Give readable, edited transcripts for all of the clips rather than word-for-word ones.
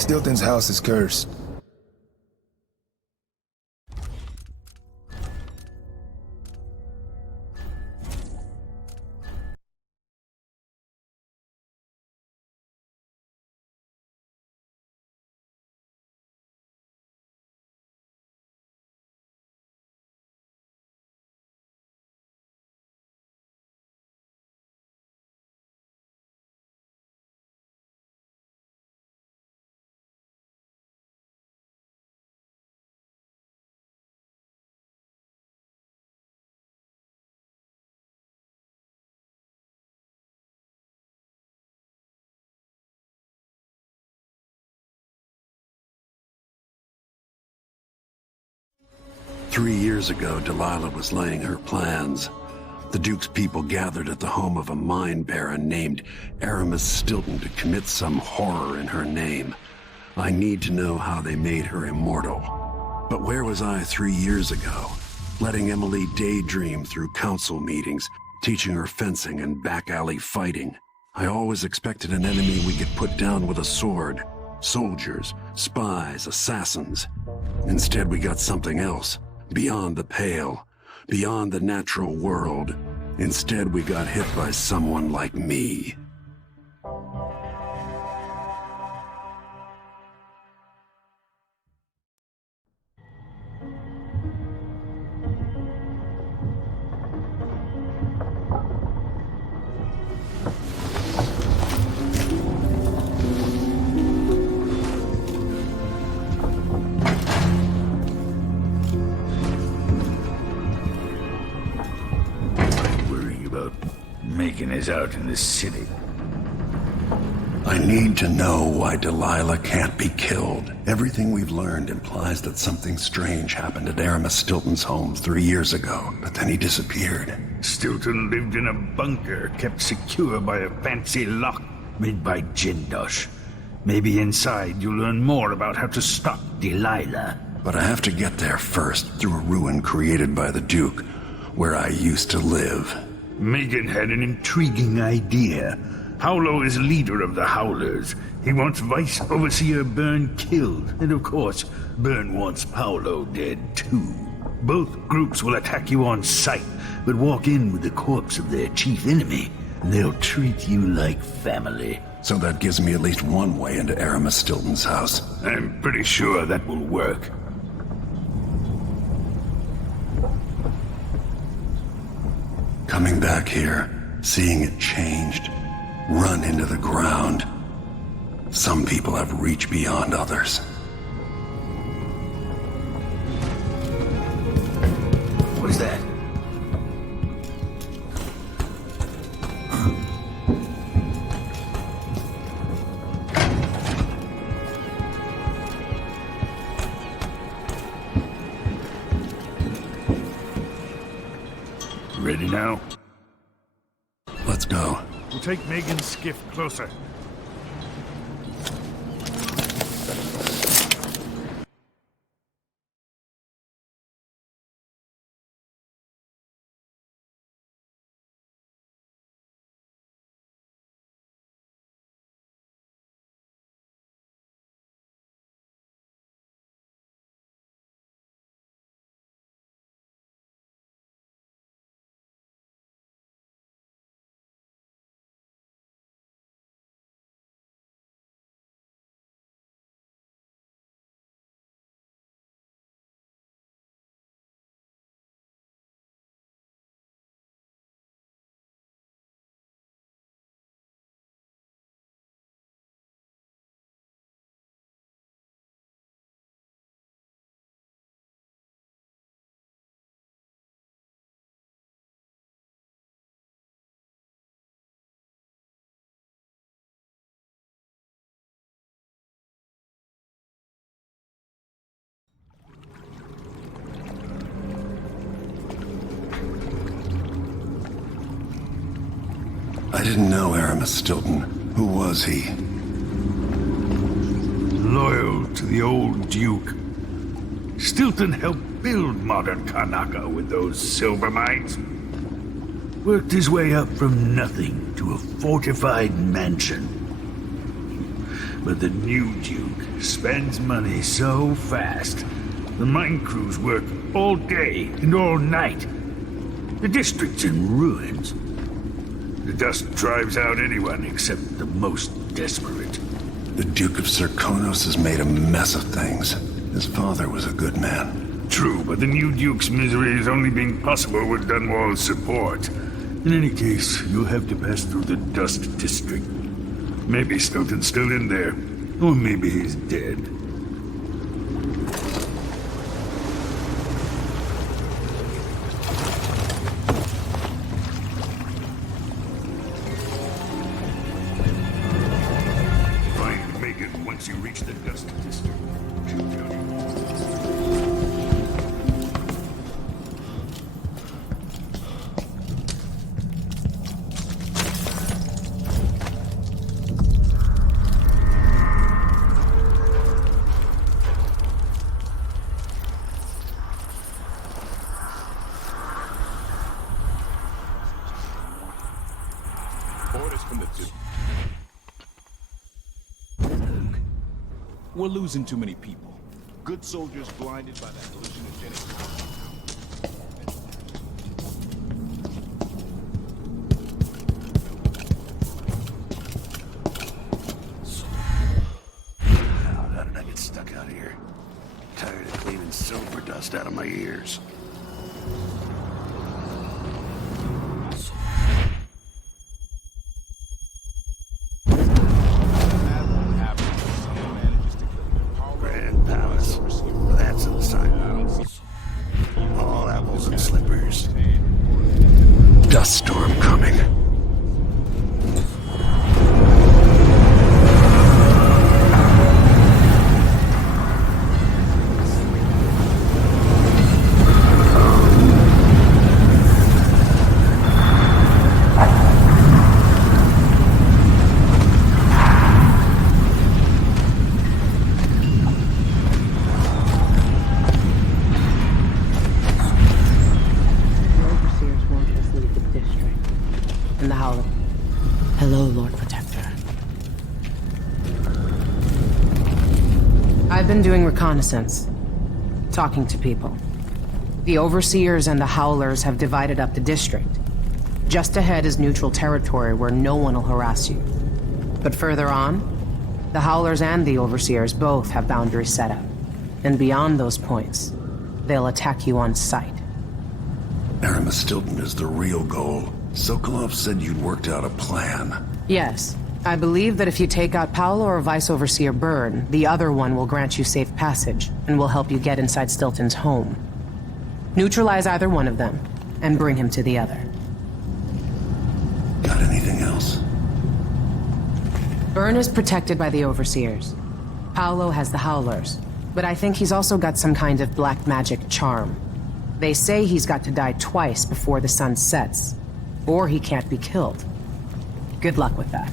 Stilton's house is cursed. Three years ago, Delilah was laying her plans. The Duke's people gathered at the home of a mine baron named Aramis Stilton to commit some horror in her name. I need to know how they made her immortal. But where was I 3 years ago? Letting Emily daydream through council meetings, teaching her fencing and back-alley fighting. I always expected an enemy we could put down with a sword. Soldiers, spies, assassins. Instead, we got something else. Beyond the pale, beyond the natural world. Instead, we got hit by someone like me. Megan is out in the city. I need to know why Delilah can't be killed. Everything we've learned implies that something strange happened at Aramis Stilton's home 3 years ago, but then he disappeared. Stilton lived in a bunker kept secure by a fancy lock made by Jindosh. Maybe inside you'll learn more about how to stop Delilah. But I have to get there first, through a ruin created by the Duke, where I used to live. Megan had an intriguing idea. Paolo is leader of the Howlers. He wants Vice Overseer Byrne killed, and of course, Byrne wants Paolo dead too. Both groups will attack you on sight, but walk in with the corpse of their chief enemy, and they'll treat you like family. So that gives me at least one way into Aramis Stilton's house. I'm pretty sure that will work. Coming back here, seeing it changed, run into the ground. Some people have reach beyond others. What is that? Ready now? Let's go. We'll take Megan's skiff closer. I didn't know Aramis Stilton. Who was he? Loyal to the old Duke. Stilton helped build modern Karnaca with those silver mines. Worked his way up from nothing to a fortified mansion. But the new Duke spends money so fast. The mine crews work all day and all night. The district's in ruins. The dust drives out anyone except the most desperate. The Duke of Serkonos has made a mess of things. His father was a good man. True, but the new Duke's misery has only been possible with Dunwall's support. In any case, you'll have to pass through the Dust District. Maybe Stilton's still in there, or maybe he's dead. Fine to make it once you reach the Dust District. Orders from the Duke. We're losing too many people. Good soldiers blinded by that hallucinogenic. How did I get stuck out here? Tired of cleaning silver dust out of my ears. Grand Palace. Well, that's an assignment. All apples and slippers. Dust storm coming. And the Howler. Hello, Lord Protector. I've been doing reconnaissance, talking to people. The Overseers and the Howlers have divided up the district. Just ahead is neutral territory where no one will harass you. But further on, the Howlers and the Overseers both have boundaries set up. And beyond those points, they'll attack you on sight. Aramis Stilton is the real goal. Sokolov said you'd worked out a plan. Yes. I believe that if you take out Paolo or Vice Overseer Byrne, the other one will grant you safe passage, and will help you get inside Stilton's home. Neutralize either one of them, and bring him to the other. Got anything else? Byrne is protected by the Overseers. Paolo has the Howlers, but I think he's also got some kind of black magic charm. They say he's got to die twice before the sun sets, or he can't be killed. Good luck with that.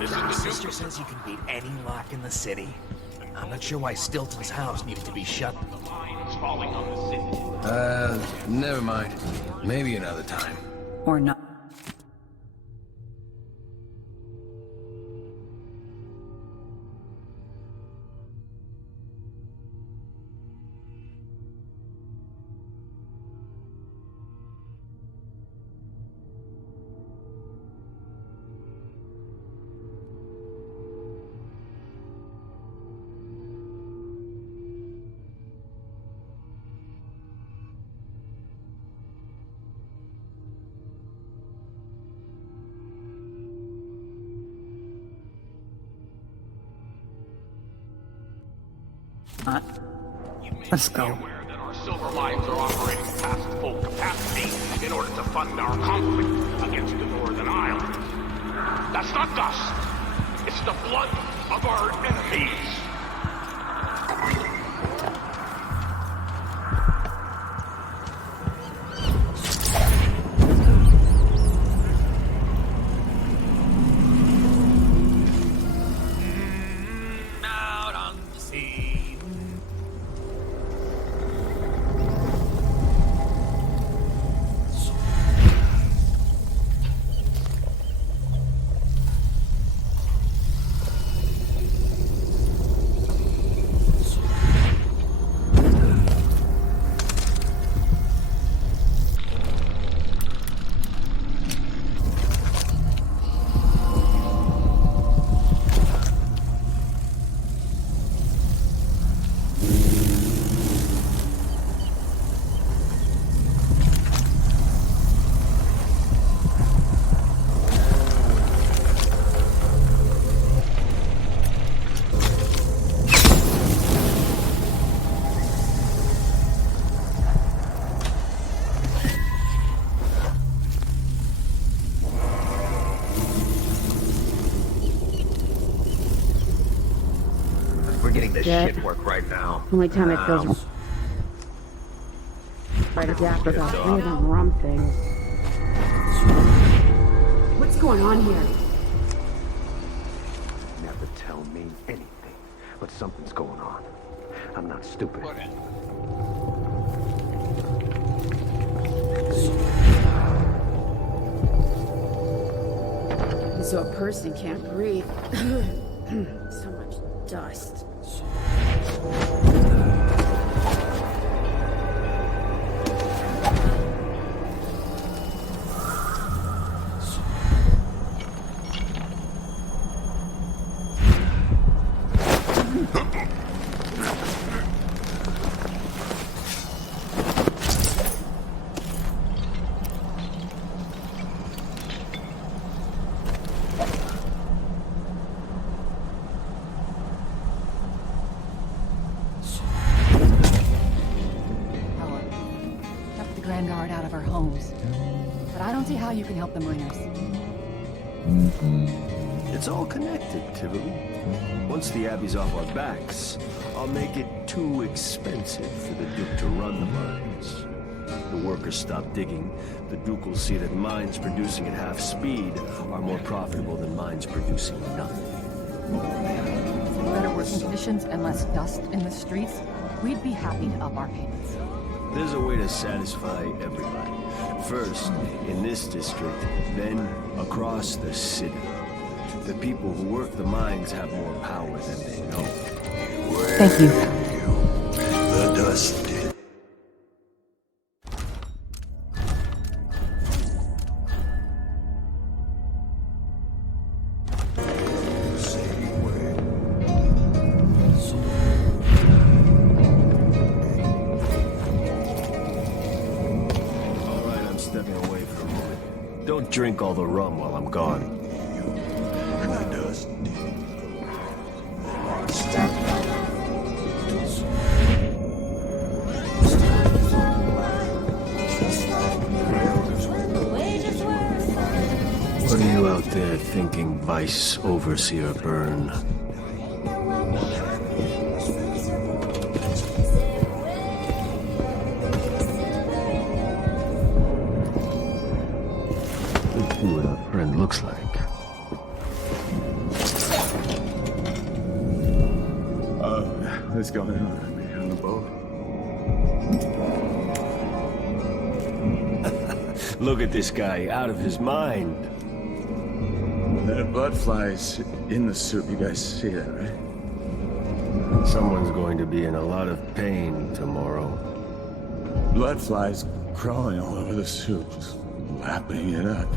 My sister says you can beat any lock in the city. I'm not sure why Stilton's house needed to be shut. Never mind. Maybe another time. Or not. Let's go. Aware that our silver mines are operating past full capacity in order to fund our conflict against the Northern Isles. That's not dust. It's the blood of our enemies. Out on the sea. this shit. shit work right now. Only time it feels right is after the three of them rum things. What's going on here? Never tell me anything, but something's going on. I'm not stupid. So a person can't breathe. So much dust. Guard out of our homes. But I don't see how you can help the miners. It's all connected, Tivoli. Once the Abbey's off our backs, I'll make it too expensive for the Duke to run the mines. The workers stop digging, the Duke will see that mines producing at half speed are more profitable than mines producing nothing. Better working conditions and less dust in the streets, we'd be happy to up our payments. There's a way to satisfy everybody. First, in this district, then across the city. The people who work the mines have more power than they know. Thank you. The dust did. Don't drink all the rum while I'm gone. What are you out there thinking, Vice Overseer Byrne? Let's see what our friend looks like. What's going on? Are we on the boat? Look at this guy, out of his mind. There are blood flies in the soup. You guys see that, right? Someone's going to be in a lot of pain tomorrow. Blood flies crawling all over the soup, just lapping it up.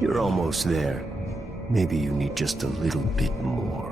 You're almost there. Maybe you need just a little bit more.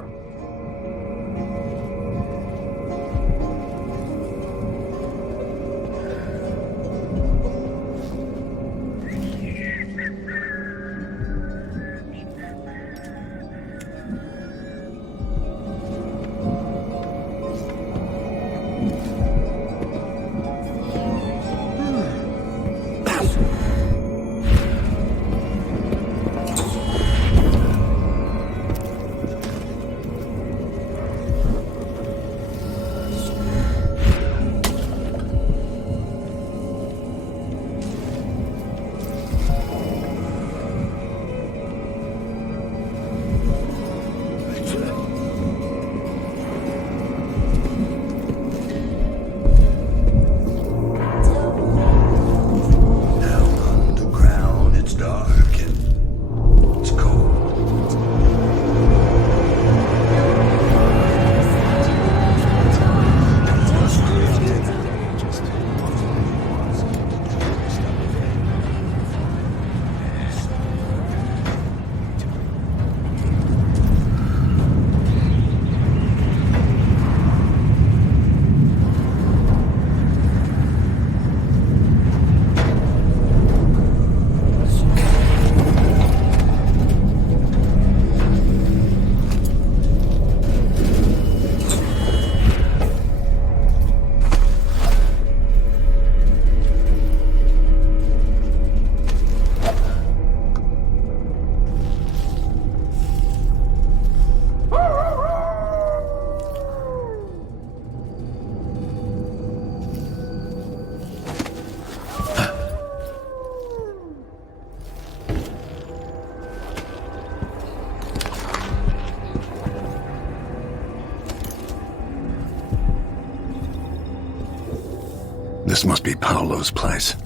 This must be Paolo's place.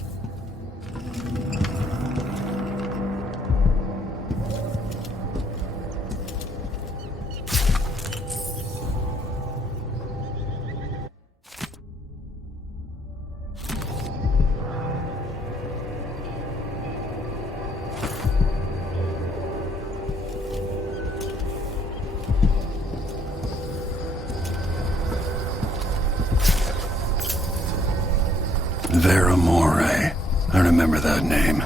Veramore. I remember that name.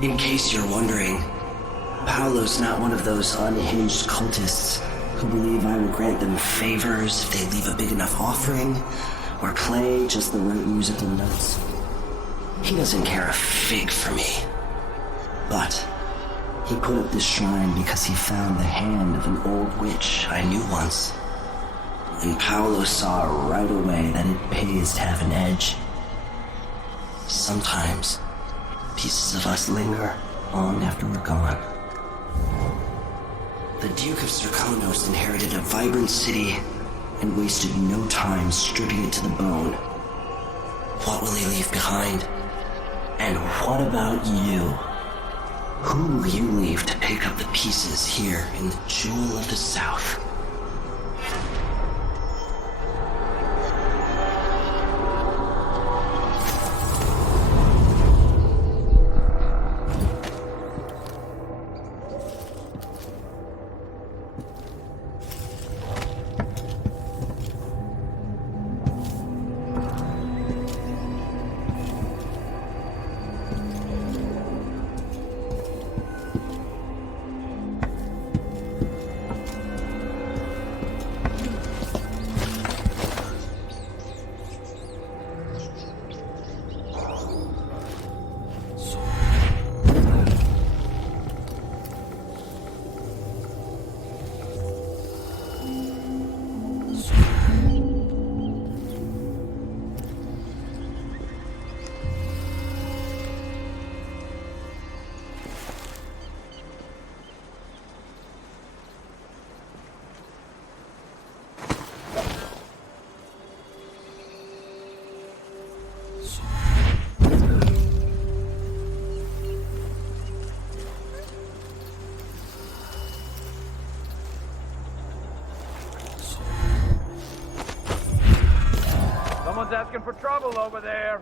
In case you're wondering, Paolo's not one of those unhinged cultists who believe I will grant them favors if they leave a big enough offering or play just the right musical notes. He doesn't care a fig for me. But he put up this shrine because he found the hand of an old witch I knew once. And Paolo saw right away that it pays to have an edge. Sometimes, pieces of us linger long after we're gone. The Duke of Serkonos inherited a vibrant city and wasted no time stripping it to the bone. What will he leave behind? And what about you? Who will you leave to pick up the pieces here in the Jewel of the South? Someone's asking for trouble over there.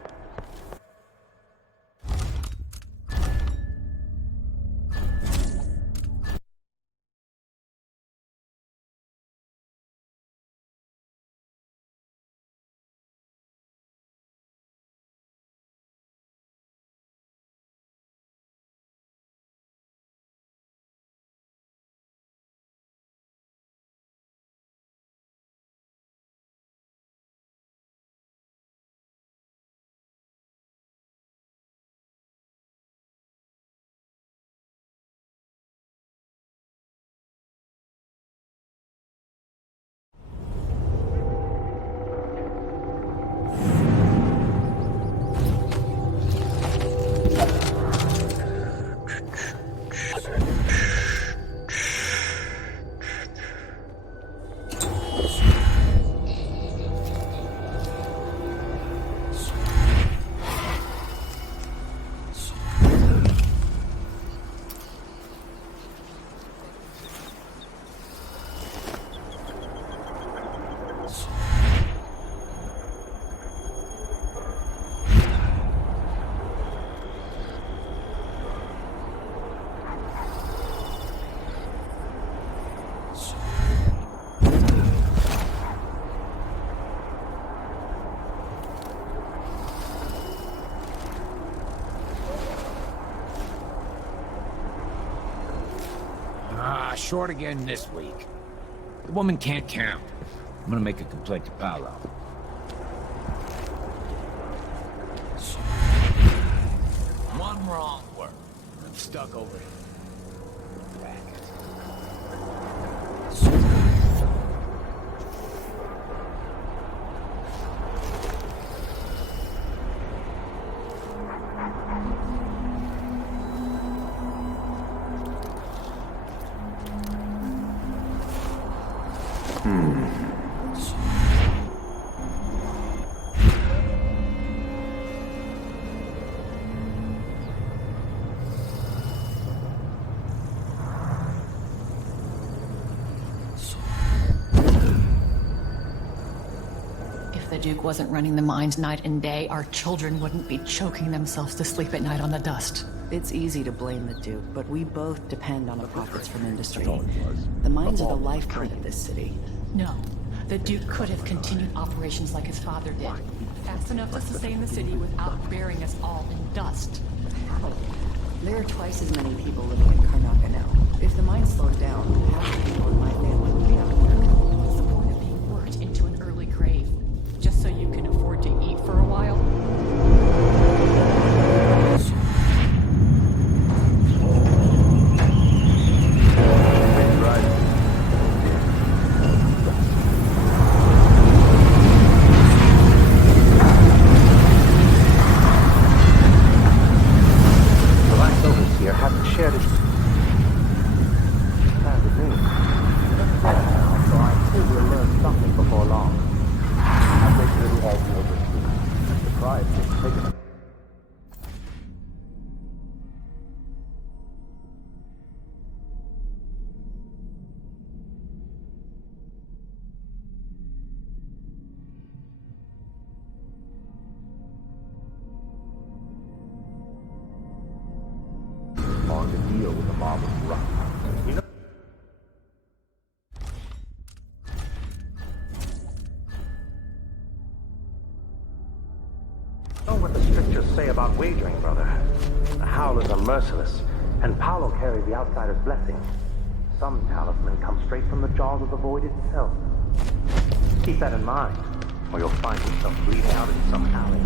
Short again this week. The woman can't count. I'm gonna make a complaint to Paolo. One wrong word. I'm stuck over here. Duke wasn't running the mines night and day, our children wouldn't be choking themselves to sleep at night on the dust. It's easy to blame the Duke, but we both depend on the profits from industry. The mines are the lifeblood of this city. No. The Duke could have continued operations like his father did. Fast enough to sustain the city without burying us all in dust. How? There are twice as many people living in Karnaca now. If the mine slowed down, half the people in my family would be out of work. What's the point of being worked into an early grave? Just so you can afford to eat for a while? On to deal with the mob of rock. You know what the scriptures say about wagering, brother? The Howlers are merciless, and Paolo carries the outsider's blessing. Some talisman comes straight from the jaws of the void itself. Keep that in mind, or you'll find yourself bleeding out in some alley.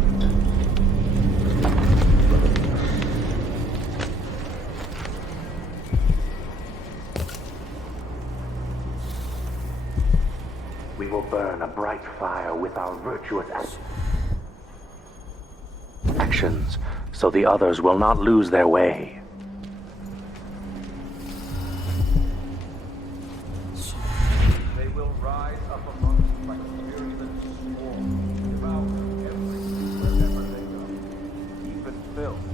We will burn a bright fire with our virtuous actions, so the others will not lose their way. They will rise up amongst like virulent swarms, devour everything wherever they go, even filth.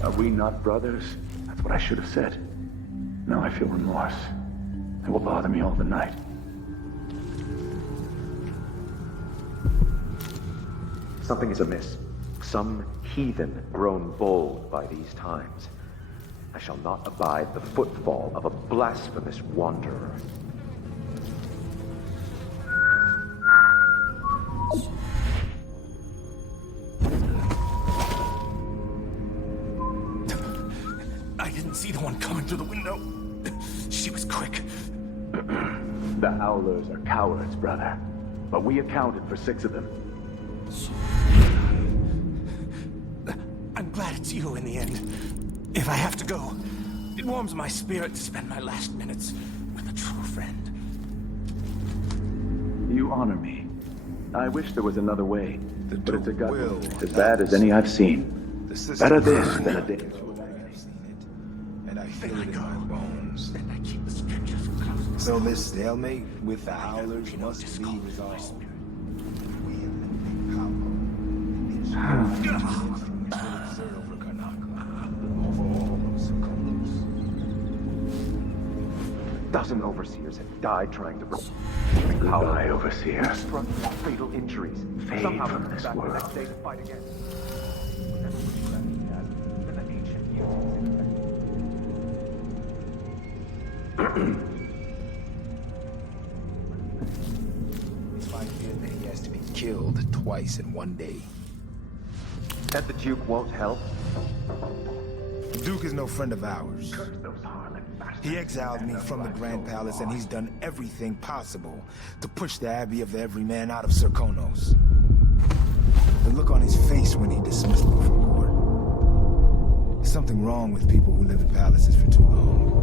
Are we not brothers? That's what I should have said. Now I feel remorse. It will bother me all the night. Something is amiss. Some heathen grown bold by these times. I shall not abide the footfall of a blasphemous wanderer. I didn't see the one coming through the window. She was quick. The Howlers are cowards, brother. But we accounted for 6 of them. I'm glad it's you in the end. If I have to go, it warms my spirit to spend my last minutes with a true friend. You honor me. I wish there was another way. But it's a gut as bad as any I've seen. Better this than a day. And I feel it in my bones. So this stalemate with the Howlers must be resolved. Dozen overseers have died trying to... Goodbye, overseer. Struck with fatal injuries. Fade Somehow from came this back the world. next day to fight again. It's my fear that he has to be killed twice in one day. That the Duke won't help? The Duke is no friend of ours. He exiled me from the Grand Palace, and he's done everything possible to push the Abbey of the Everyman out of Serkonos. The look on his face when he dismissed me from court. There's something wrong with people who live in palaces for too long.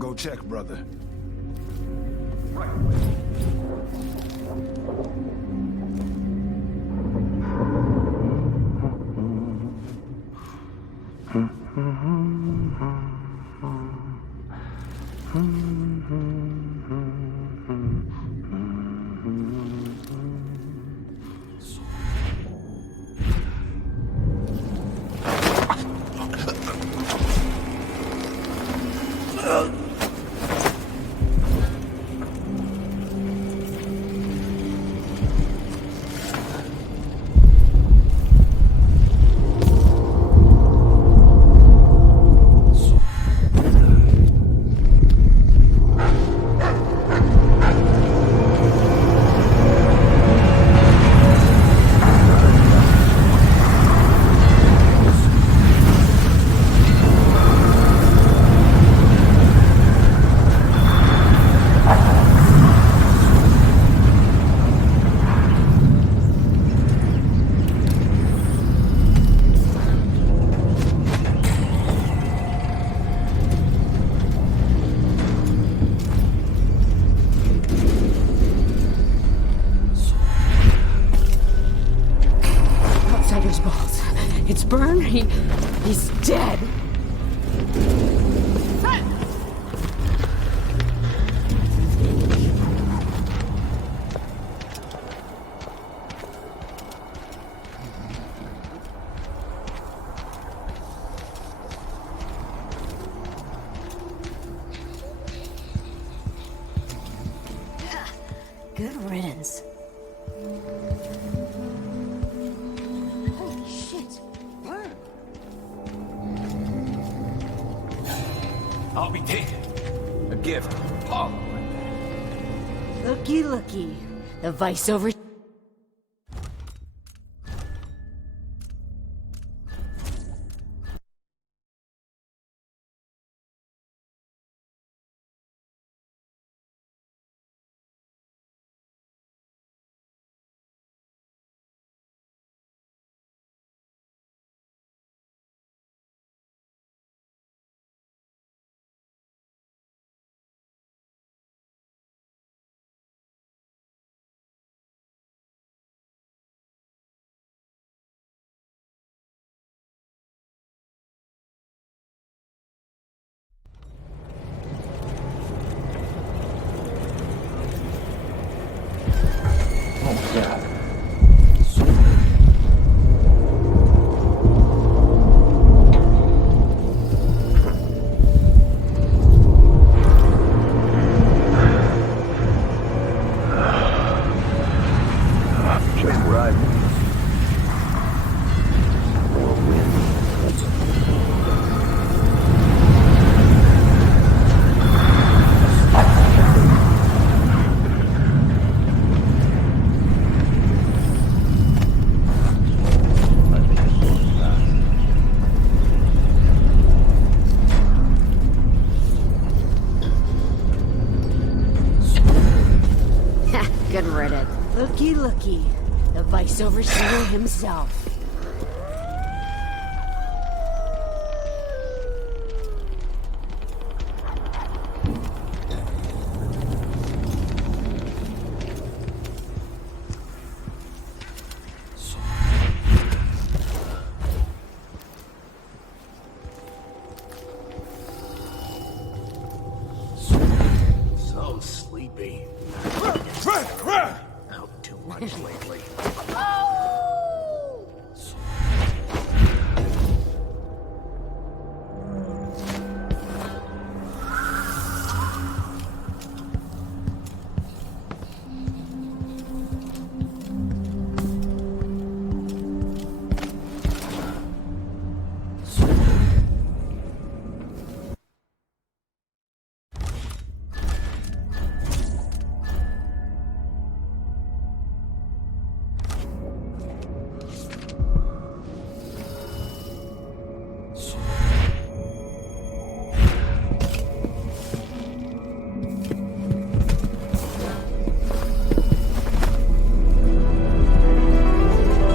Go check, brother. It's Byrne. He's dead. Good riddance. Holy shit. Burn. I'll be taken. A gift. Oh. Looky, looky. The vice over. Good riddance. Looky, looky. The vice overseer himself. So sleepy. Out too much lately.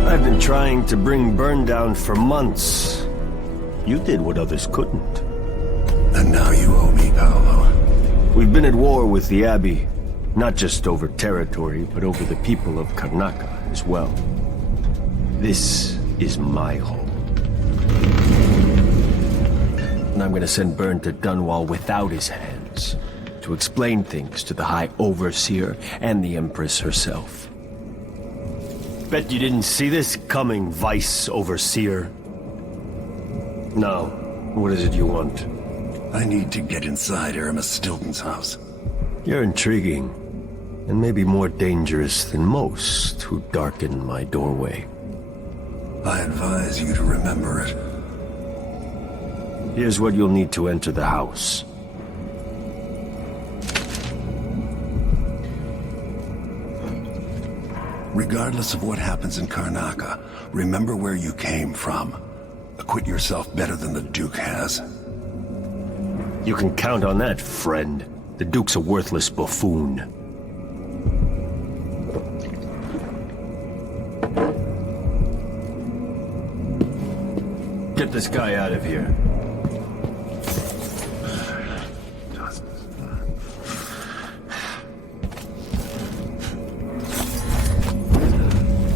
I've been trying to bring Byrne down for months. You did what others couldn't. And now you owe me, Paolo. been at war with the Abbey, not just over territory, but over the people of Karnaca as well. This is my home. And I'm gonna send Byrne to Dunwall without his hands, to explain things to the High Overseer and the Empress herself. Bet you didn't see this coming, Vice Overseer. Now, what is it you want? I need to get inside Aramis Stilton's house. You're intriguing, and maybe more dangerous than most who darken my doorway. I advise you to remember it. Here's what you'll need to enter the house. Regardless of what happens in Karnaca, remember where you came from. Acquit yourself better than the Duke has. You can count on that, friend. The Duke's a worthless buffoon. Get this guy out of here.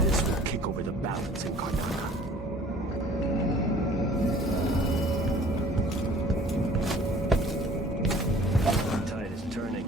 This will kick over the balance in Karnaca. The tide is turning.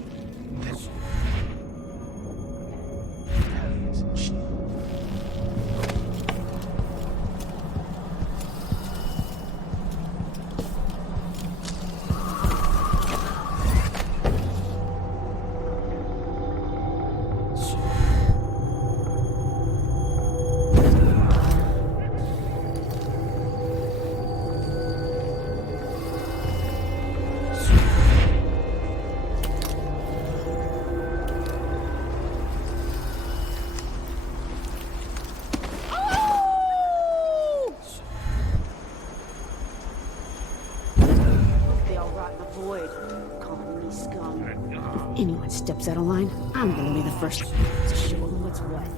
Anyone steps out of line, I'm gonna be the first to show them what's what.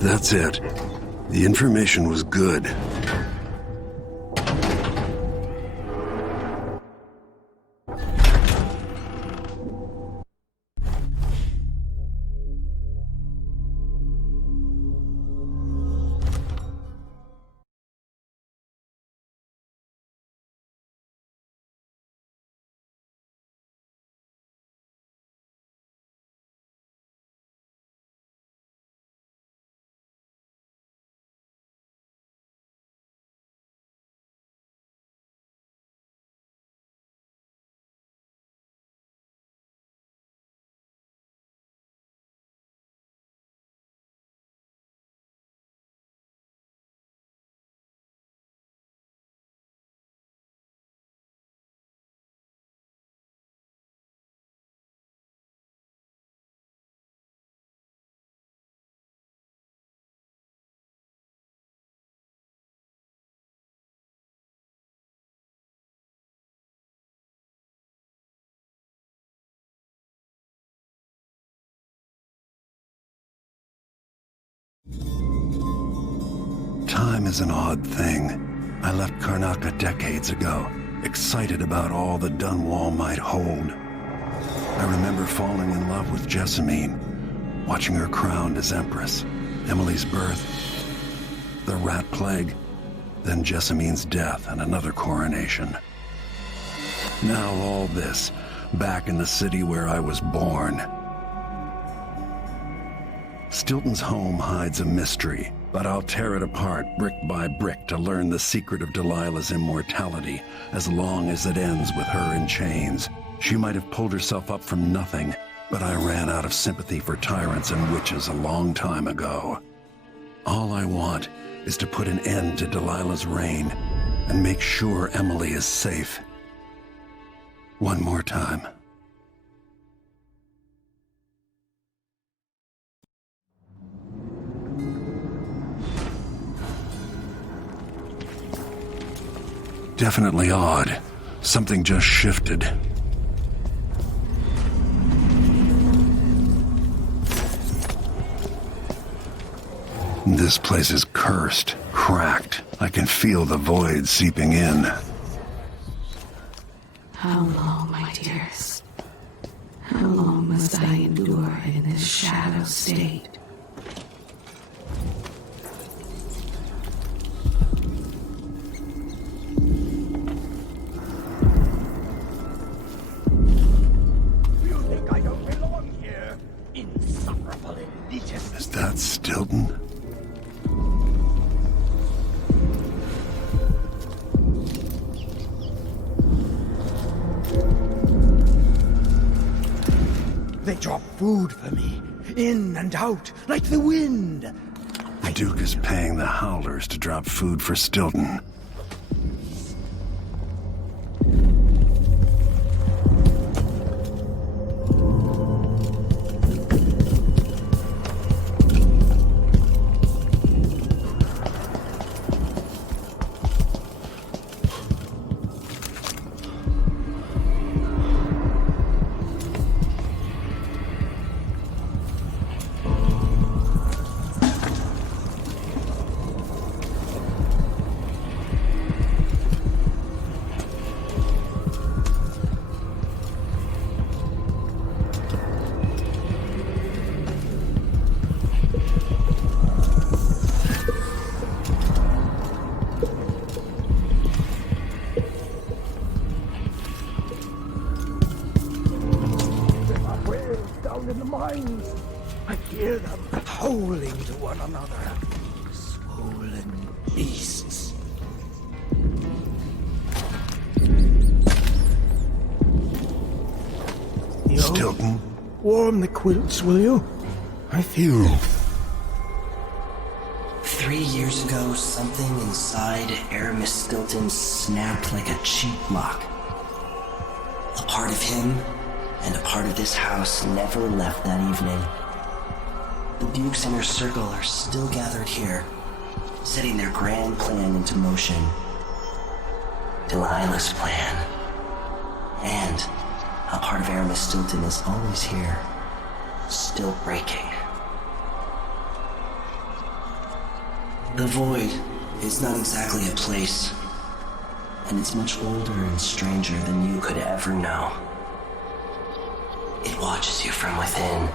That's it. The information was good. Time is an odd thing. I left Karnaca decades ago, excited about all the Dunwall might hold. I remember falling in love with Jessamine, watching her crowned as Empress, Emily's birth, the Rat Plague, then Jessamine's death and another coronation. Now all this, back in the city where I was born. Stilton's home hides a mystery, but I'll tear it apart brick by brick to learn the secret of Delilah's immortality, as long as it ends with her in chains. She might have pulled herself up from nothing, but I ran out of sympathy for tyrants and witches a long time ago. All I want is to put an end to Delilah's reign and make sure Emily is safe. One more time. Definitely odd. Something just shifted. This place is cursed, cracked. I can feel the void seeping in. How long, my dearest? How long must I endure in this shadow state? You think I don't belong here? Insufferable elitist. Is that Stilton? They drop food for me, in and out, like the wind. The Duke is paying the Howlers to drop food for Stilton. In the mines, I hear them howling to one another. Swollen beasts. Stilton? Warm the quilts, will you? I feel. 3 years ago, something inside Aramis Stilton snapped like a cheap lock. A part of him and a part of this house never left that evening. The Duke's inner circle are still gathered here, setting their grand plan into motion. Delilah's plan. And a part of Aramis Stilton is always here, still breaking. The Void is not exactly a place, and it's much older and stranger than you could ever know. It watches you from within.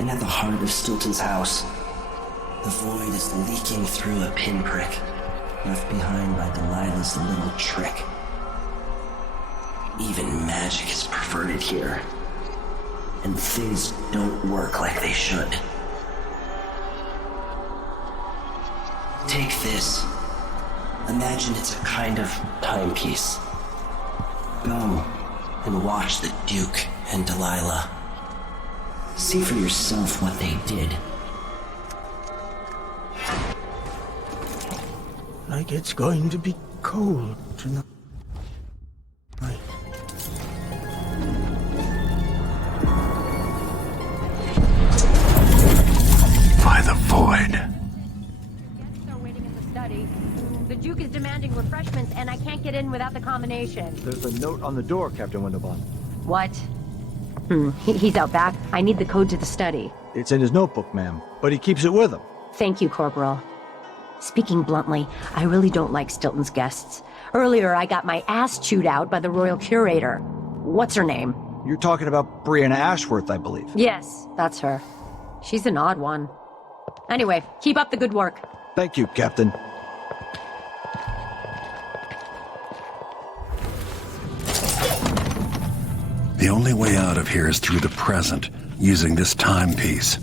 And at the heart of Stilton's house, the Void is leaking through a pinprick left behind by Delilah's little trick. Even magic is perverted here, and things don't work like they should. Take this. Imagine it's a kind of timepiece. Go and watch the Duke and Delilah. See for yourself what they did. Like it's going to be cold tonight. By the Void. Guests are waiting in the study. The Duke is demanding refreshments, and I can't get in without the combination. There's a note on the door, Captain Windelbaum. What? He's out back. I need the code to the study. It's in his notebook, ma'am, but he keeps it with him. Thank you, Corporal. Speaking bluntly, I really don't like Stilton's guests. Earlier, I got my ass chewed out by the royal curator. What's her name? You're talking about Brianna Ashworth, I believe. Yes, that's her. She's an odd one. Anyway, keep up the good work. Thank you, Captain. The only way out of here is through the present, using this timepiece.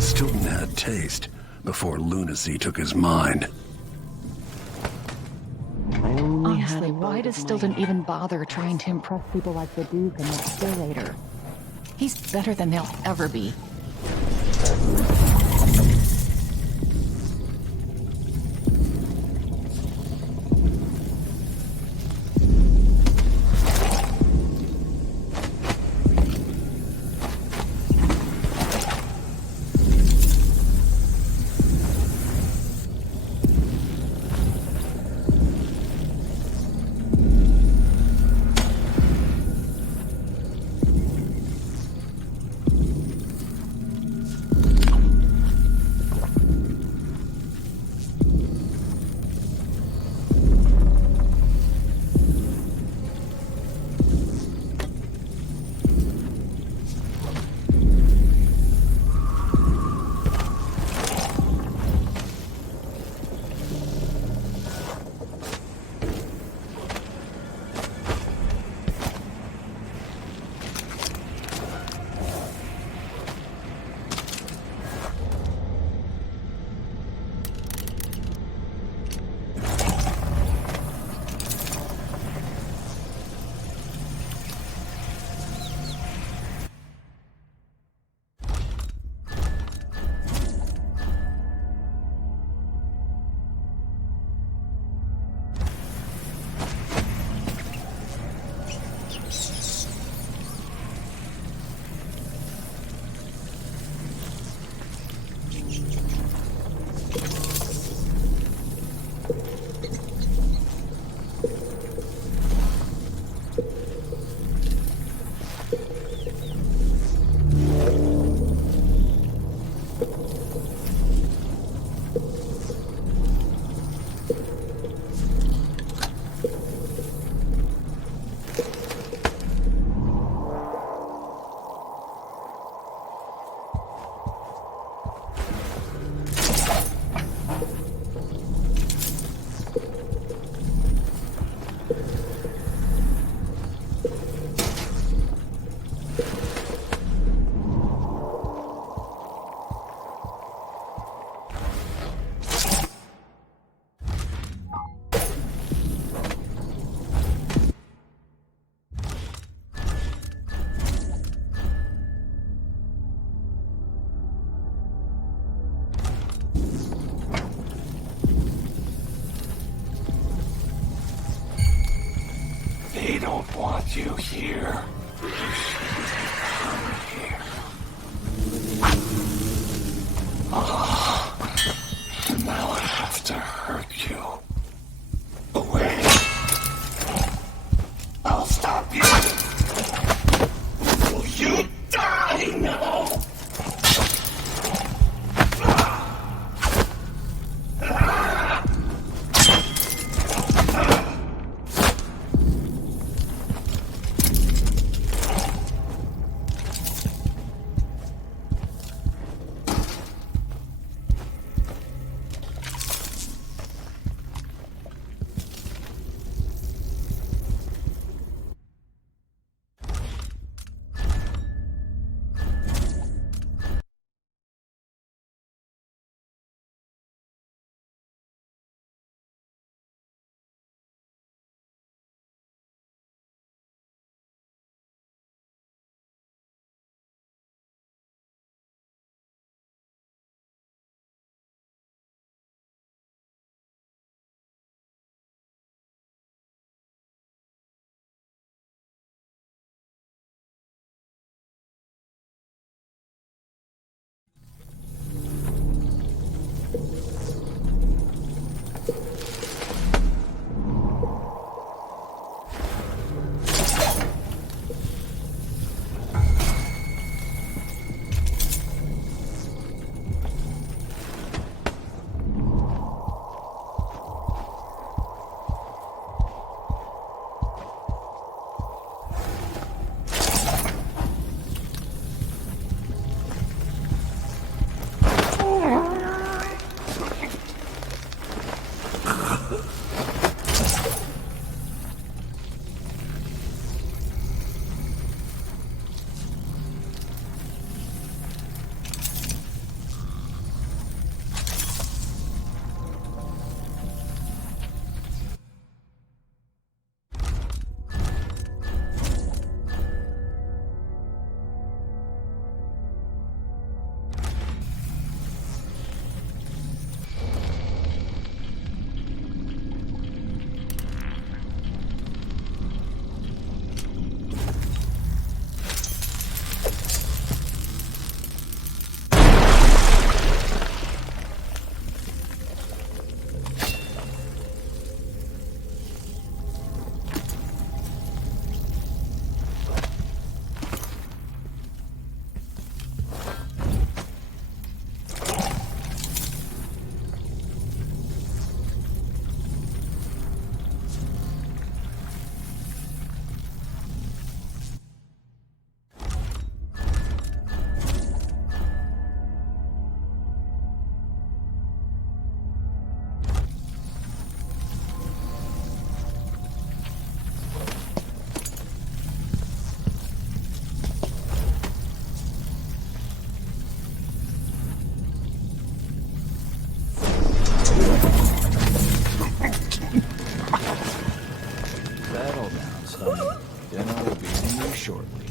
Stilton had taste before lunacy took his mind. Honestly, why does Stilton even bother trying to impress people like the Duke and the curator? He's better than they'll ever be. They don't want you here. You shouldn't come here. Now I have to hurt you. Away. I'll stop you. Will you die now? shortly.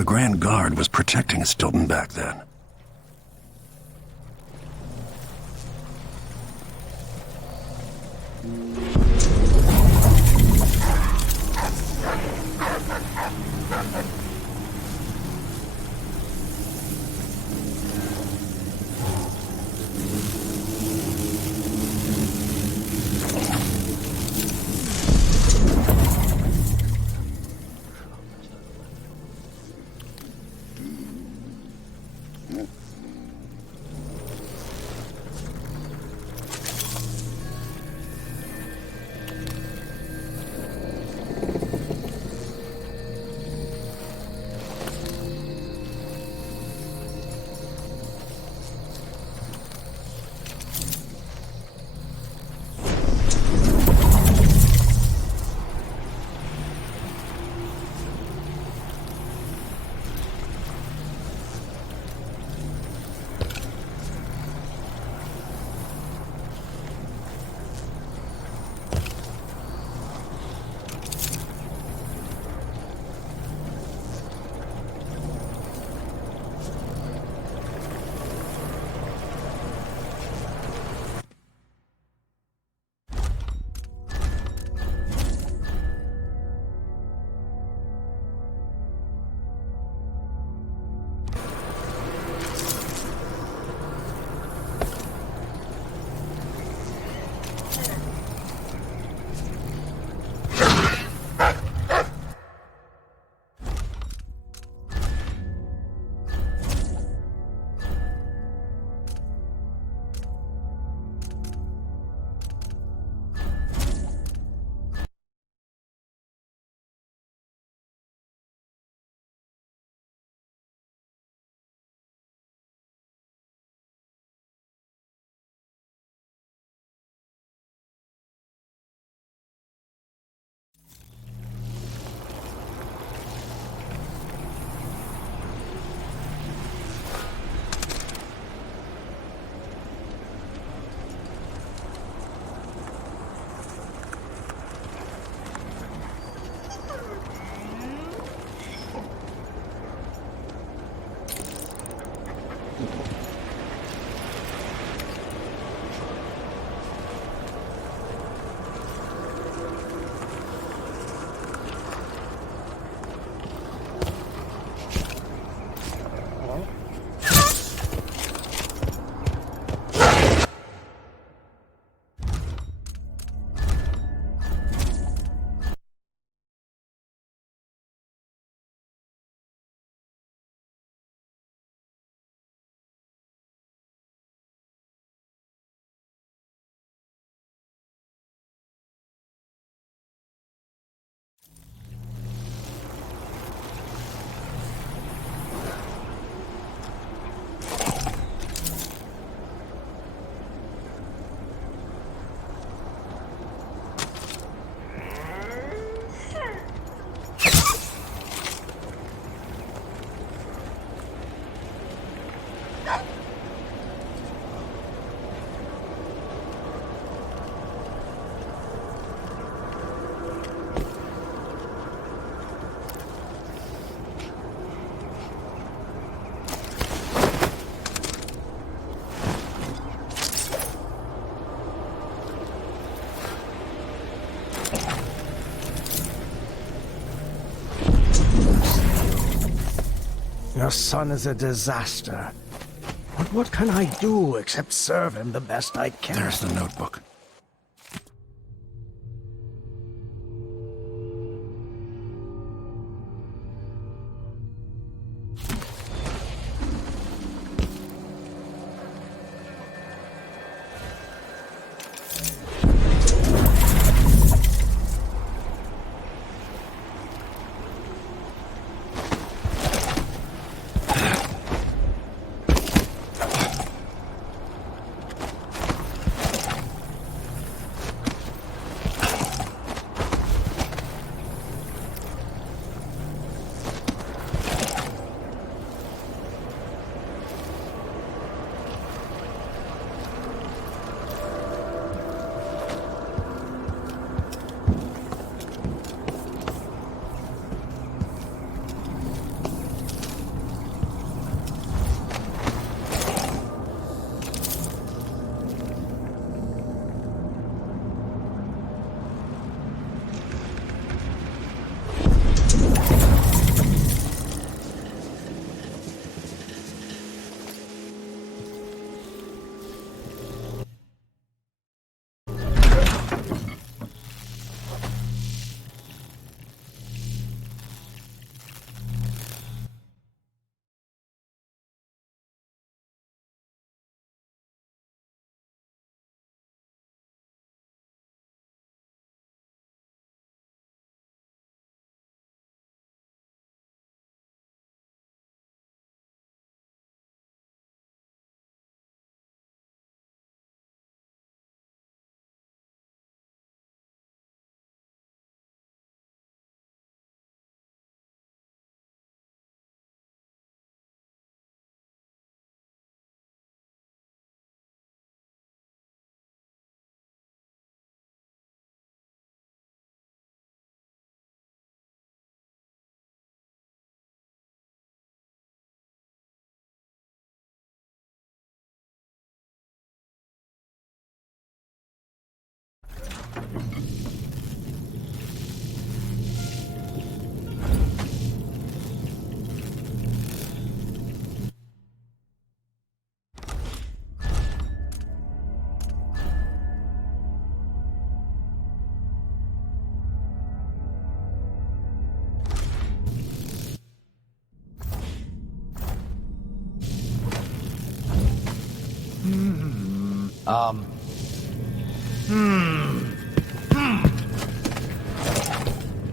The Grand Guard was protecting Stilton back then. Your son is a disaster. What But what can I do except serve him the best I can? There's the notebook.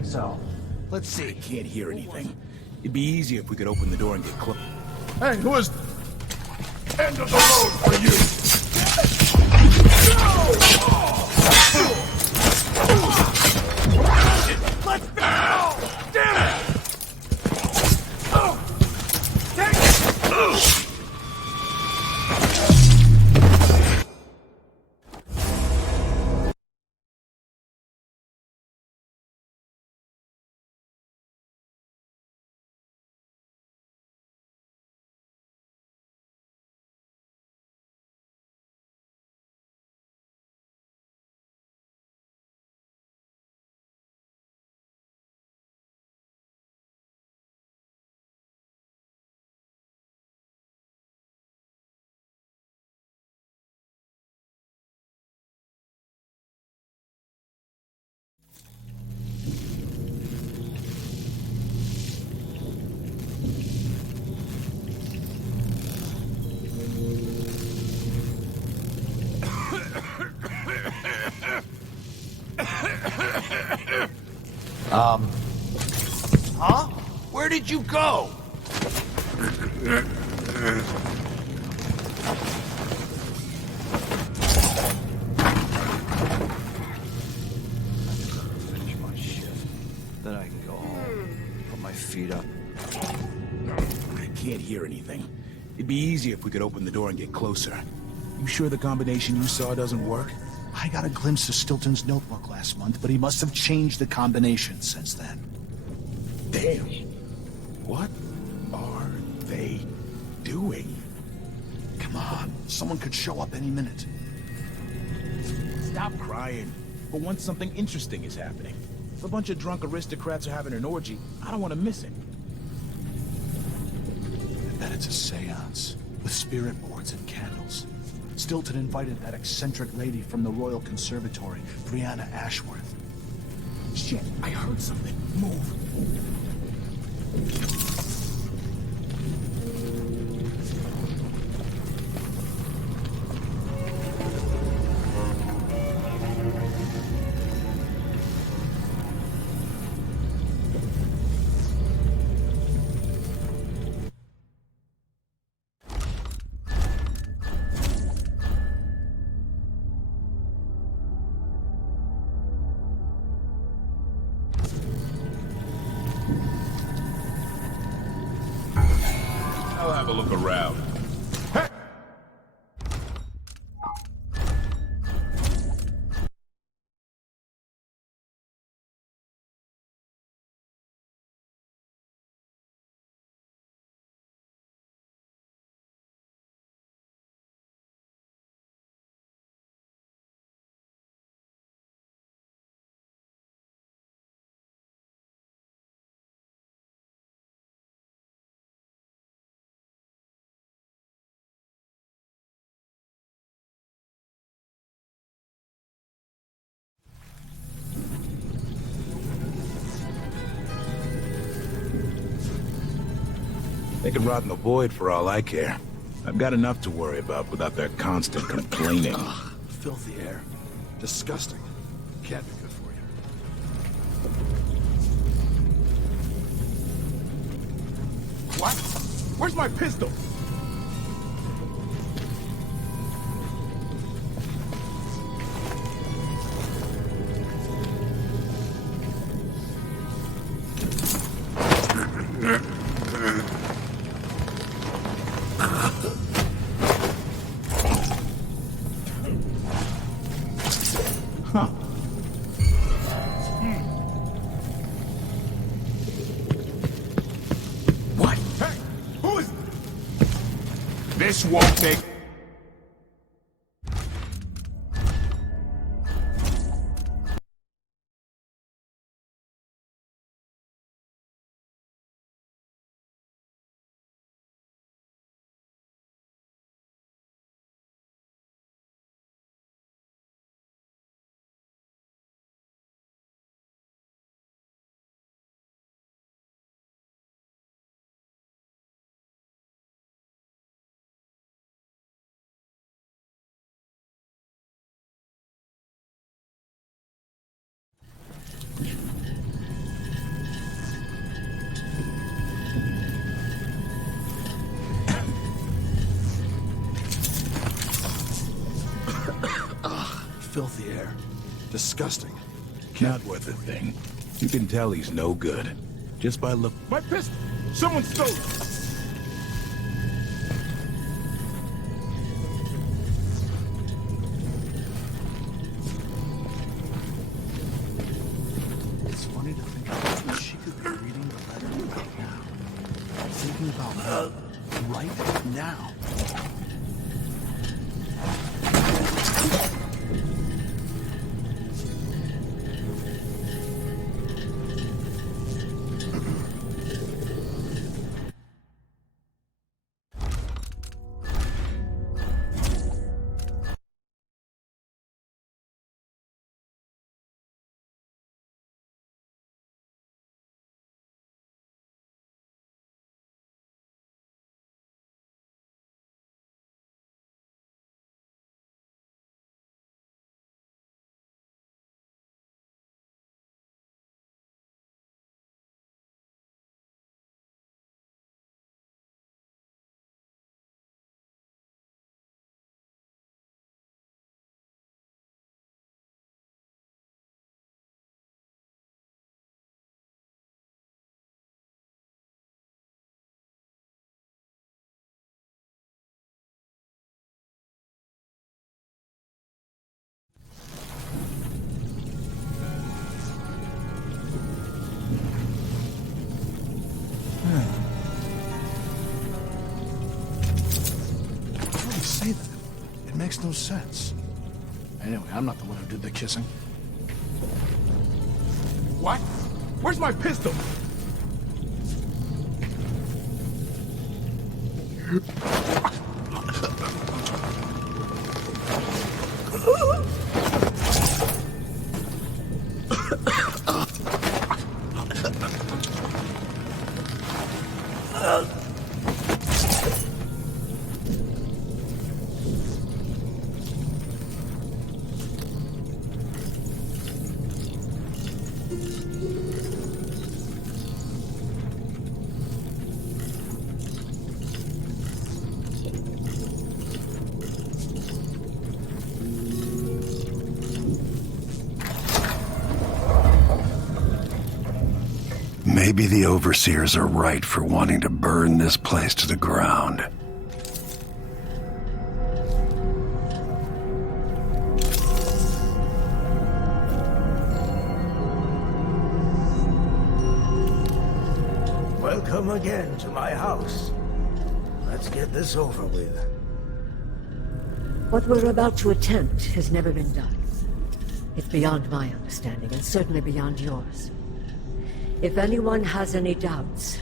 So, let's see. I can't hear anything. It'd be easier if we could open the door and get close. Hey, who is... End of the road for you! Let's go! Damn it! Take it! Huh? Where did you go? Finish my shift. Then I can go home. Put my feet up. I can't hear anything. It'd be easier if we could open the door and get closer. You sure the combination you saw doesn't work? I got a glimpse of Stilton's notebook last month, but he must have changed the combination since then. Damn. What are they doing? Come on, someone could show up any minute. Stop crying. For once, something interesting is happening. If a bunch of drunk aristocrats are having an orgy, I don't want to miss it. I bet it's a seance. with spirit boards and candles. Stilton invited that eccentric lady from the Royal Conservatory, Brianna Ashworth. Shit, I heard something. Move. I'll have a look around. They can rot in the void for all I care. I've got enough to worry about without their constant complaining. Ugh, filthy air. Disgusting. Can't be good for you. What? Where's my pistol? What? Hey, who is... This won't take... Filthy air. Disgusting. Not worth a thing. You can tell he's no good. Just by look... My pistol! Someone stole it! It's funny to think about she could be reading the letter right now. Thinking about me right now. Say that. It makes no sense. Anyway, I'm not the one who did the kissing. What? Where's my pistol? Maybe the Overseers are right for wanting to burn this place to the ground. Welcome again to my house. Let's get this over with. What we're about to attempt has never been done. It's beyond my understanding, and certainly beyond yours. If anyone has any doubts,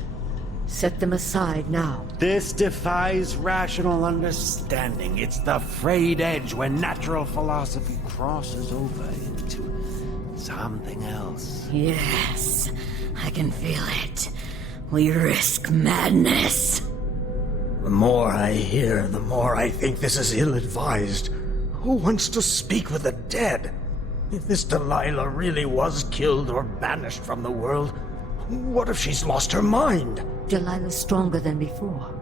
set them aside now. This defies rational understanding. It's the frayed edge when natural philosophy crosses over into something else. Yes, I can feel it. We risk madness. The more I hear, the more I think this is ill-advised. Who wants to speak with the dead? If this Delilah really was killed or banished from the world, what if she's lost her mind? Delilah's stronger than before.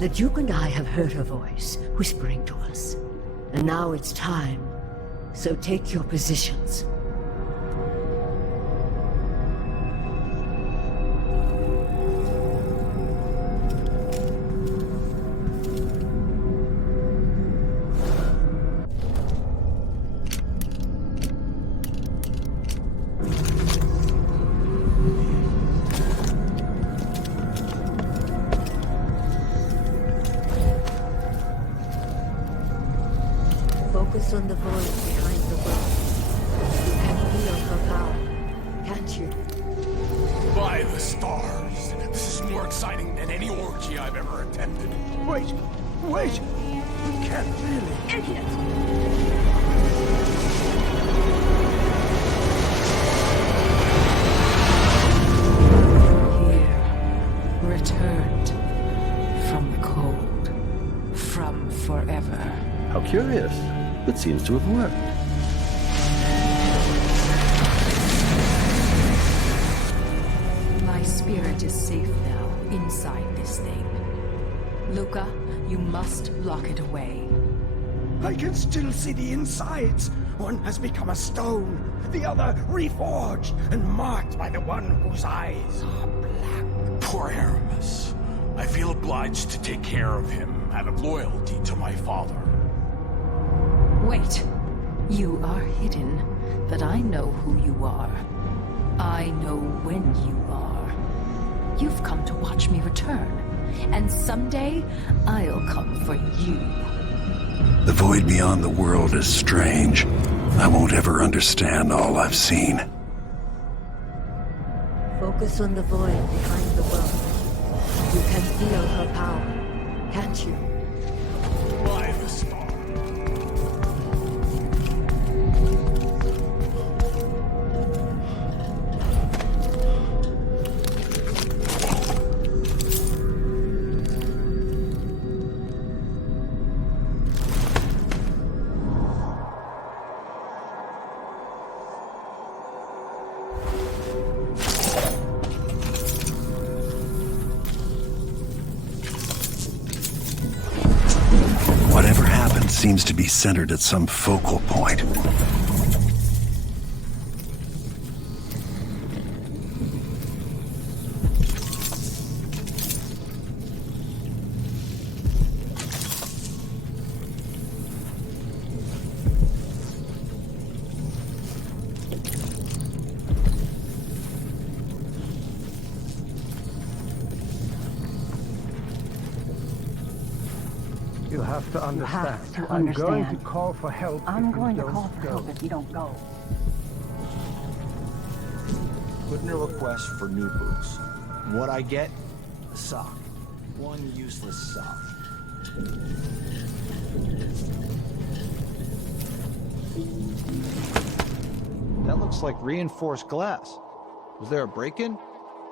The Duke and I have heard her voice, whispering to us. And now it's time. So take your positions. Focus on the void behind the world. You can feel her power, can't you? By the stars! This is more exciting than any orgy I've ever attended. Wait! Wait! You can't really... Idiot! Returned from the cold, from forever. How curious. It seems to have worked. My spirit is safe now, inside this thing. Luca, you must lock it away. I can still see the insides. One has become a stone, the other reforged and marked by the one whose eyes are black. Poor Aramis. I feel obliged to take care of him out of loyalty to my father. Wait. You are hidden, but I know who you are. I know when you are. You've come to watch me return, and someday I'll come for you. The void beyond the world is strange. I won't ever understand all I've seen. Focus on the void behind the world. You can feel her power, can't you? By the stars. Whatever happened seems to be centered at some focal point. You have to understand. I'm going to call for help. I'm going to call for help if you don't go. Put in a request for new boots. What I get? A sock. One useless sock. That looks like reinforced glass. Was there a break-in?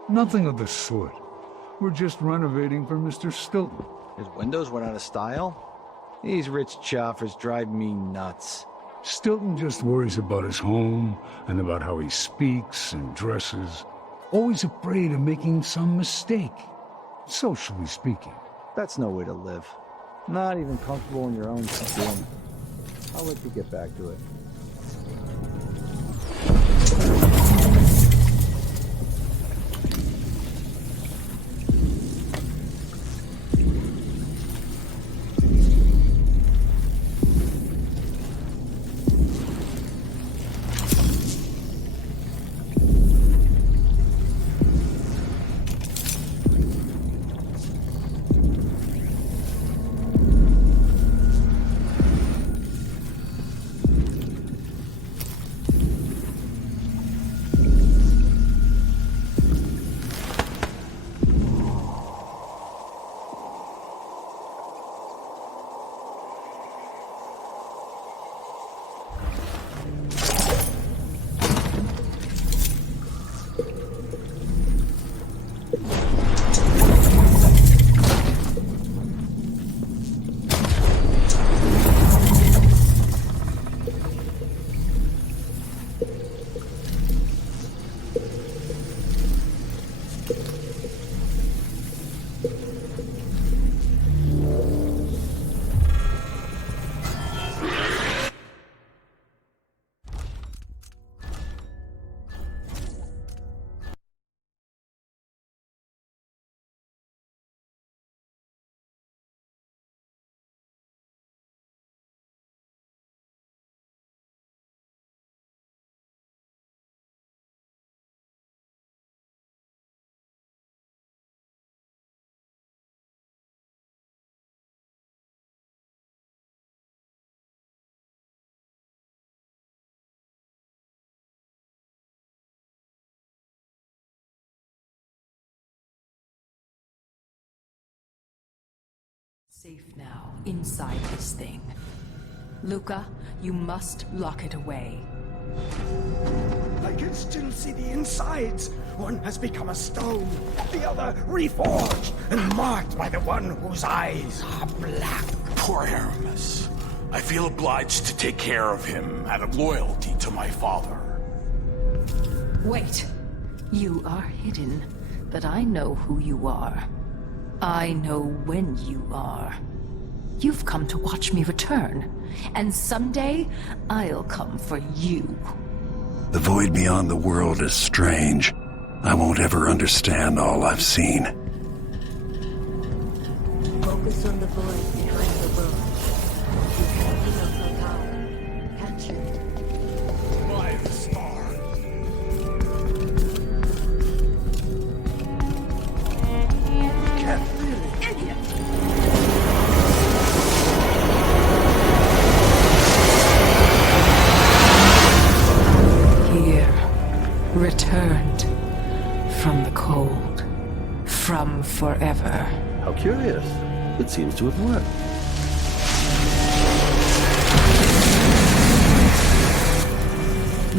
Nothing of the sort. We're just renovating for Mr. Stilton. His windows went out of style? These rich choffers drive me nuts. Stilton just worries about his home and about how he speaks and dresses. Always afraid of making some mistake, socially speaking. That's no way to live. Not even comfortable in your own skin. I'll let you get back to it. Safe now, inside this thing. Luca, you must lock it away. I can still see the insides. One has become a stone, the other reforged and marked by the one whose eyes are black. Poor Aramis. I feel obliged to take care of him out of loyalty to my father. Wait. You are hidden, but I know who you are. I know when you are. You've come to watch me return, and someday I'll come for you. The void beyond the world is strange. I won't ever understand all I've seen. Focus on the void behind the world. You can feel her power, can't you? By the stars. Can't really. Idiot! Here, returned from the cold, from forever. How curious. It seems to have worked.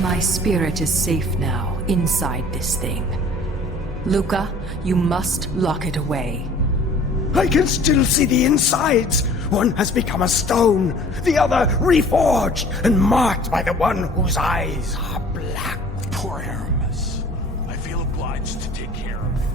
My spirit is safe now, inside this thing. Luca, you must lock it away. I can still see the insides. One has become a stone, the other reforged and marked by the one whose eyes are black. Poor Aramis. I feel obliged to take care of him.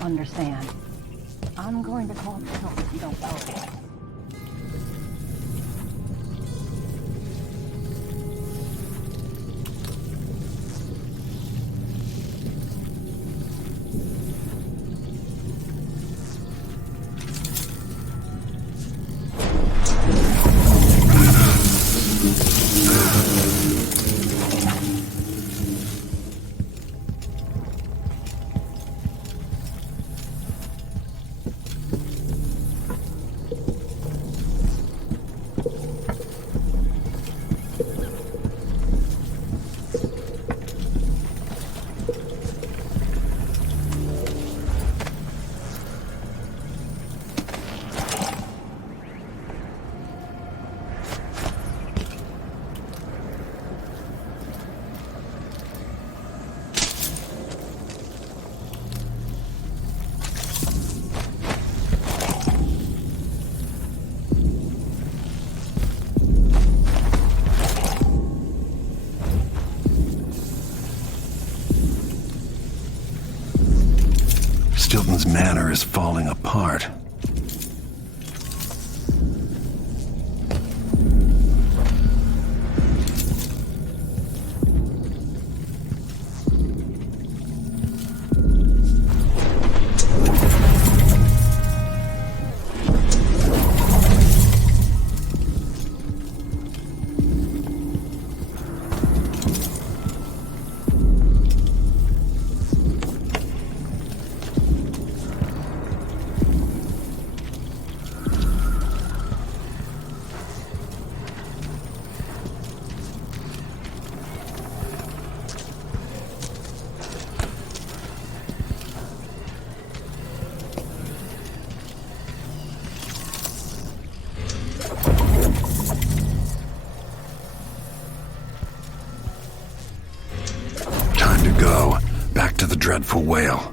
Understand. I'm going to call for help if you don't help. Stilton's manor is falling apart. Go. Back to the dreadful whale.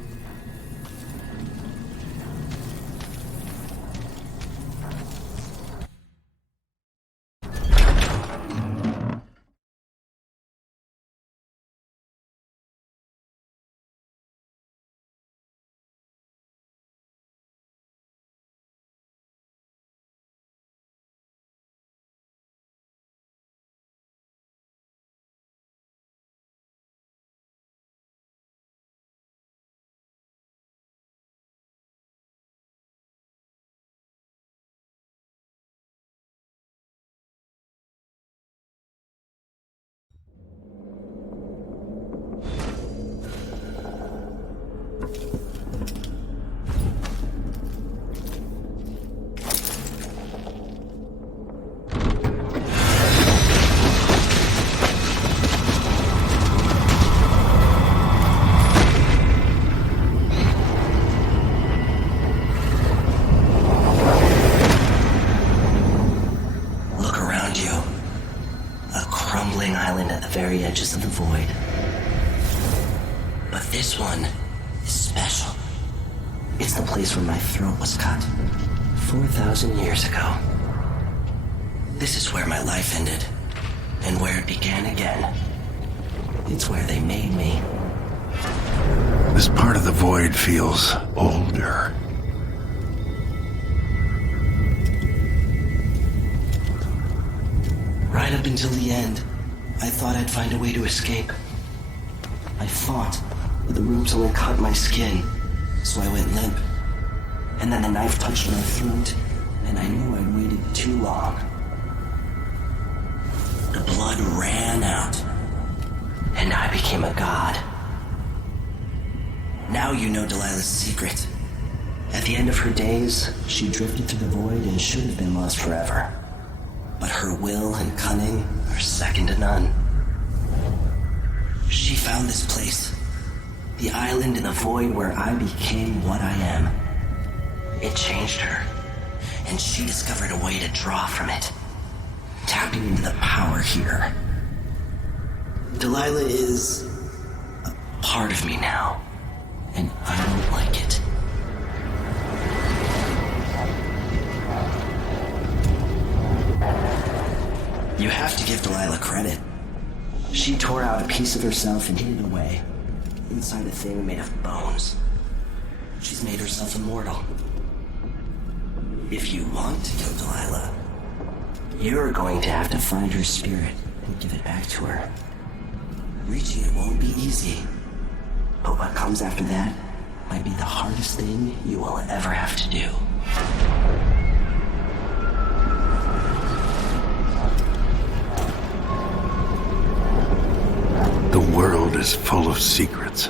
Very edges of the void. But this one is special. It's the place where my throat was cut 4,000 years ago. This is where my life ended, and where it began again. It's where they made me. This part of the void feels older. Right up until the end, I thought I'd find a way to escape. I fought, but the ropes only cut my skin, so I went limp. And then the knife touched my throat, and I knew I'd waited too long. The blood ran out, and I became a god. Now you know Delilah's secret. At the end of her days, she drifted through the void and should have been lost forever. But her will and cunning are second to none. She found this place, the island in the void where I became what I am. It changed her, and she discovered a way to draw from it, tapping into the power here. Delilah is a part of me now, and I don't like it. You have to give Delilah credit. She tore out a piece of herself and hid it away, inside a thing made of bones. She's made herself immortal. If you want to kill Delilah, you're going to have to find her spirit and give it back to her. Reaching it won't be easy, but what comes after that might be the hardest thing you will ever have to do. The world is full of secrets.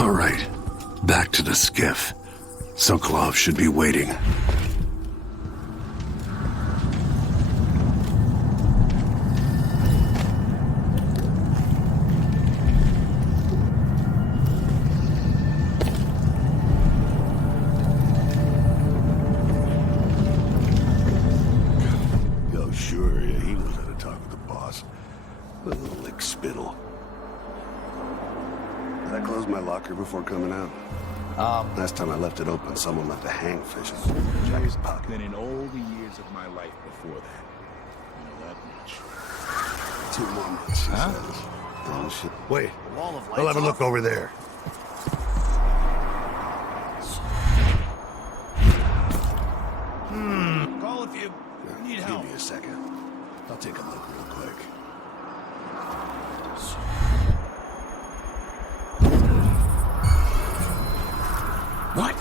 All right, back to the skiff. Sokolov should be waiting. Yo, sure, yeah, he knows how to talk with the boss. A little lick spittle. Did I close my locker before coming out? Last time I left it open, someone left a hangfish in the jacket pocket. Than in all the years of my life before that. You know that much. 2 more months, she says. Oh, shit. Wait, I'll have a look over there. Call if you need help. Give me a second. I'll take a look real quick. What?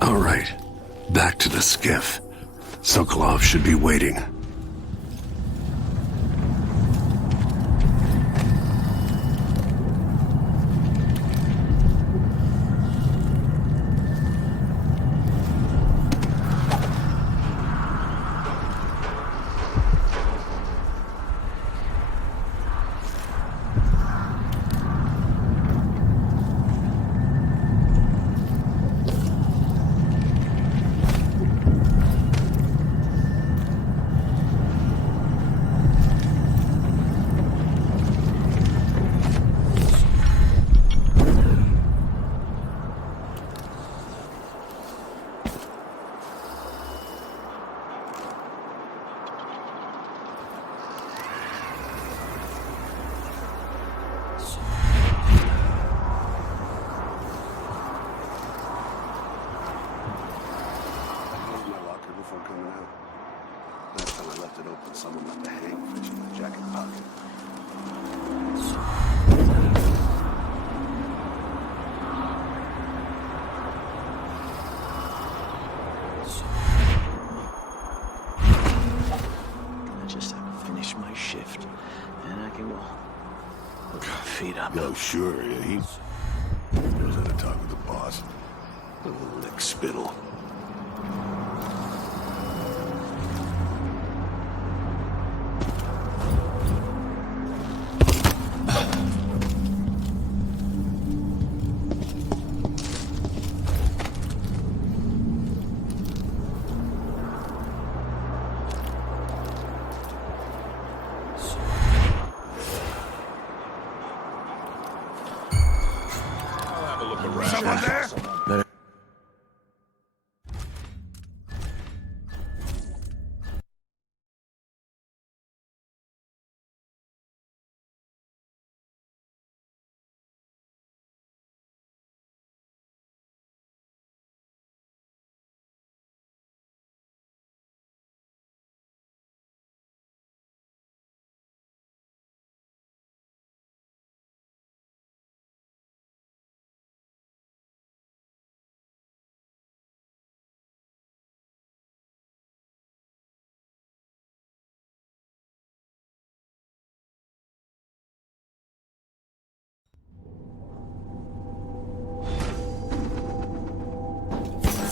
All right, back to the skiff. Sokolov should be waiting. Someone left a hangfish in the jacket pocket. I just have to finish my shift, and I can go put my feet up. Yo, sure, yeah, he knows how to talk with the boss. A little lick spittle. Someone there?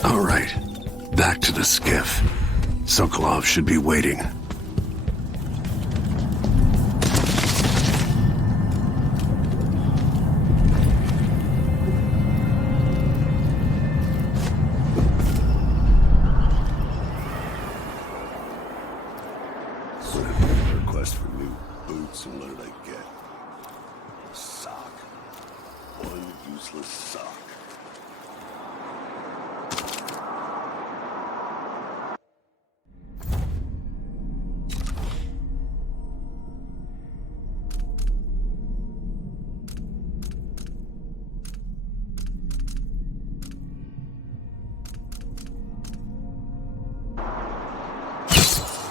All right, back to the skiff. Sokolov should be waiting. I get? A sock. One useless sock.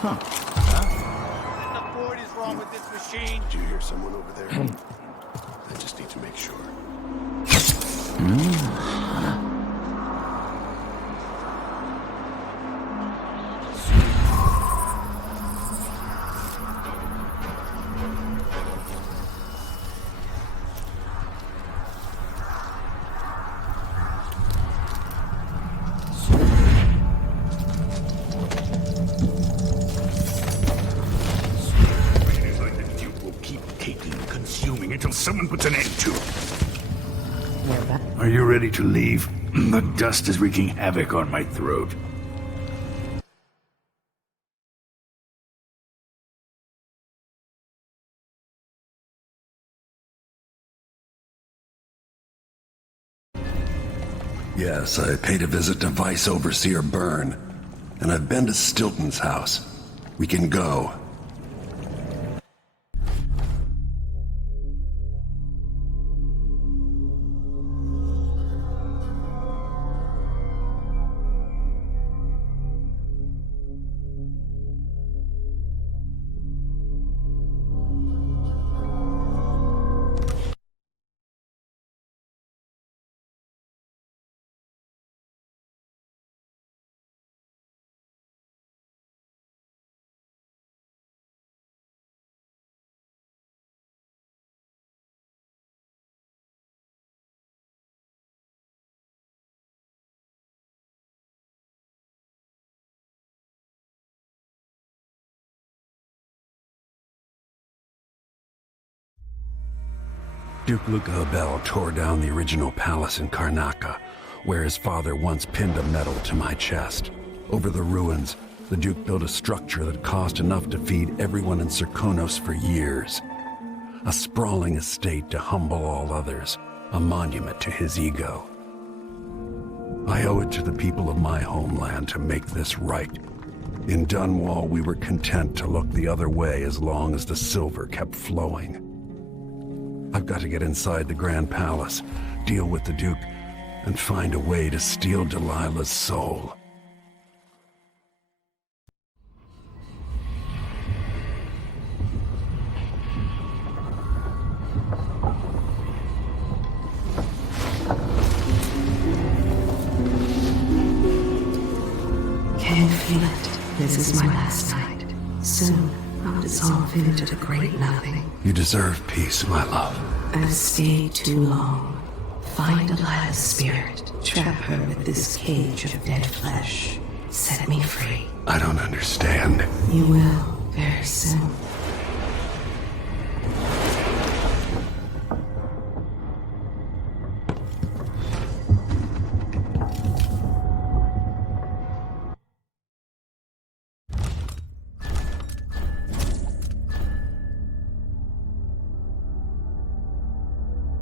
What the Ford is wrong with this machine? Do you hear someone over there? I just need to make sure. Until someone puts an end to it. Are you ready to leave? The dust is wreaking havoc on my throat. Yes, I paid a visit to Vice Overseer Byrne, and I've been to Stilton's house. We can go. Duke Luca tore down the original palace in Karnaca, where his father once pinned a medal to my chest. Over the ruins, the Duke built a structure that cost enough to feed everyone in Serkonos for years. A sprawling estate to humble all others, a monument to his ego. I owe it to the people of my homeland to make this right. In Dunwall, we were content to look the other way as long as the silver kept flowing. I've got to get inside the Grand Palace, deal with the Duke, and find a way to steal Delilah's soul. Can you feel it? This is my last night. Soon, I'll dissolve into the great nothing. You deserve peace, my love. I've stayed too long. Find Delilah's spirit. Trap her with this cage of dead flesh. Set me free. I don't understand. You will, very soon.